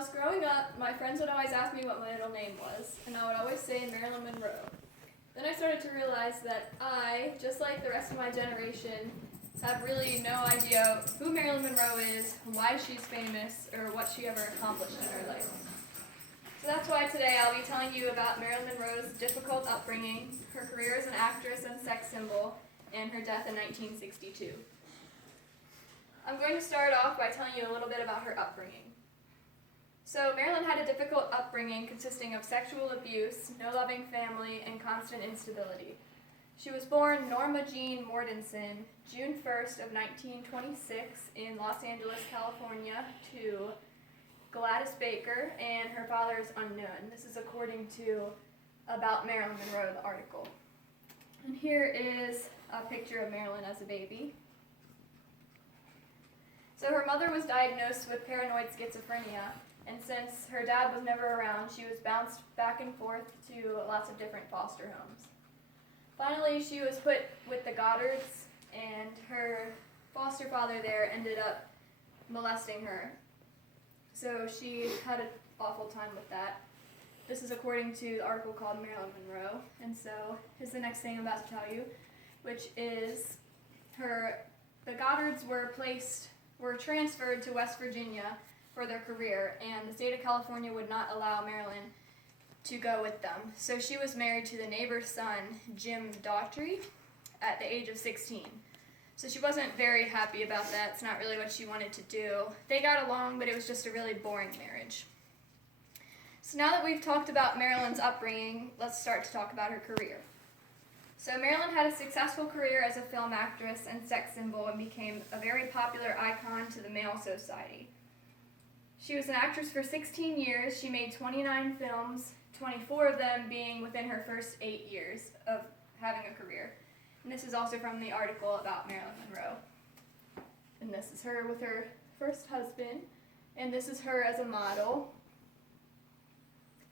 was growing up, my friends would always ask me what my middle name was, and I would always say Marilyn Monroe. Then I started to realize that I, just like the rest of my generation, have really no idea who Marilyn Monroe is, why she's famous, or what she ever accomplished in her life. So that's why today I'll be telling you about Marilyn Monroe's difficult upbringing, her career as an actress and sex symbol, and her death in 1962. I'm going to start off by telling you a little bit about her upbringing. So Marilyn had a difficult upbringing consisting of sexual abuse, no loving family, and constant instability. She was born Norma Jean Mortensen, June 1st of 1926 in Los Angeles, California, to Gladys Baker, and her father is unknown. This is according to About Marilyn Monroe, the article. And here is a picture of Marilyn as a baby. So her mother was diagnosed with paranoid schizophrenia, and since her dad was never around, she was bounced back and forth to lots of different foster homes. Finally, she was put with the Goddards, and her foster father there ended up molesting her. So she had an awful time with that. This is according to the article called Marilyn Monroe, and so here's the next thing I'm about to tell you, which is the Goddards were transferred to West Virginia for their career, and the state of California would not allow Marilyn to go with them. So she was married to the neighbor's son, Jim Daughtry, at the age of 16. So she wasn't very happy about that. It's not really what she wanted to do. They got along, but it was just a really boring marriage. So now that we've talked about Marilyn's upbringing, let's start to talk about her career. So Marilyn had a successful career as a film actress and sex symbol and became a very popular icon to the male society. She was an actress for 16 years. She made 29 films, 24 of them being within her first 8 years of having a career. And this is also from the article about Marilyn Monroe. And this is her with her first husband. And this is her as a model.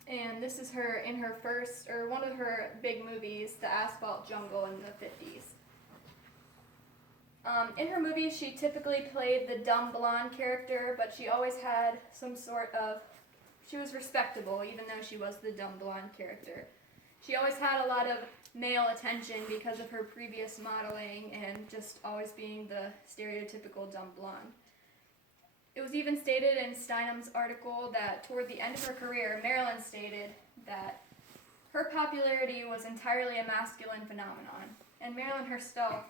And this is her in her one of her big movies, The Asphalt Jungle, in the 50s. In her movies, she typically played the dumb blonde character, but she always had she was respectable, even though she was the dumb blonde character. She always had a lot of male attention because of her previous modeling and just always being the stereotypical dumb blonde. It was even stated in Steinem's article that toward the end of her career, Marilyn stated that her popularity was entirely a masculine phenomenon, and Marilyn herself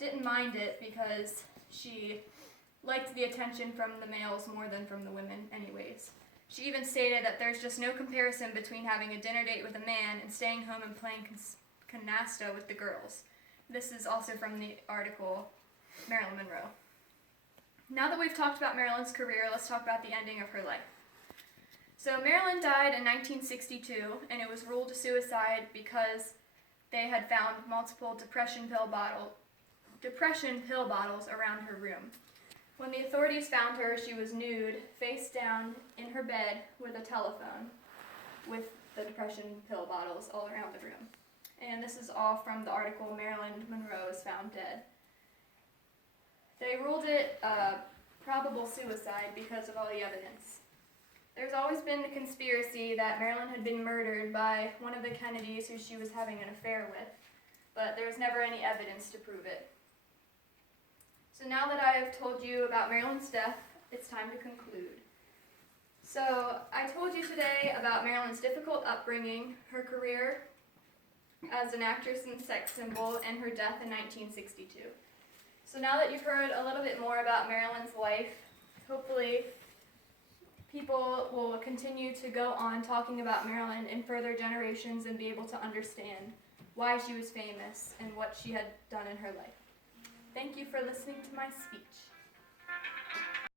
didn't mind it because she liked the attention from the males more than from the women anyways. She even stated that there's just no comparison between having a dinner date with a man and staying home and playing canasta with the girls. This is also from the article Marilyn Monroe. Now that we've talked about Marilyn's career, let's talk about the ending of her life. So Marilyn died in 1962, and it was ruled a suicide because they had found multiple depression pill bottles around her room. When the authorities found her, she was nude, face down, in her bed with a telephone, with the depression pill bottles all around the room. And this is all from the article Marilyn Monroe is found dead. They ruled it probable suicide because of all the evidence. There's always been the conspiracy that Marilyn had been murdered by one of the Kennedys who she was having an affair with, but there's never any evidence to prove it. So now that I have told you about Marilyn's death, it's time to conclude. So I told you today about Marilyn's difficult upbringing, her career as an actress and sex symbol, and her death in 1962. So now that you've heard a little bit more about Marilyn's life, hopefully people will continue to go on talking about Marilyn in further generations and be able to understand why she was famous and what she had done in her life. Thank you for listening to my speech.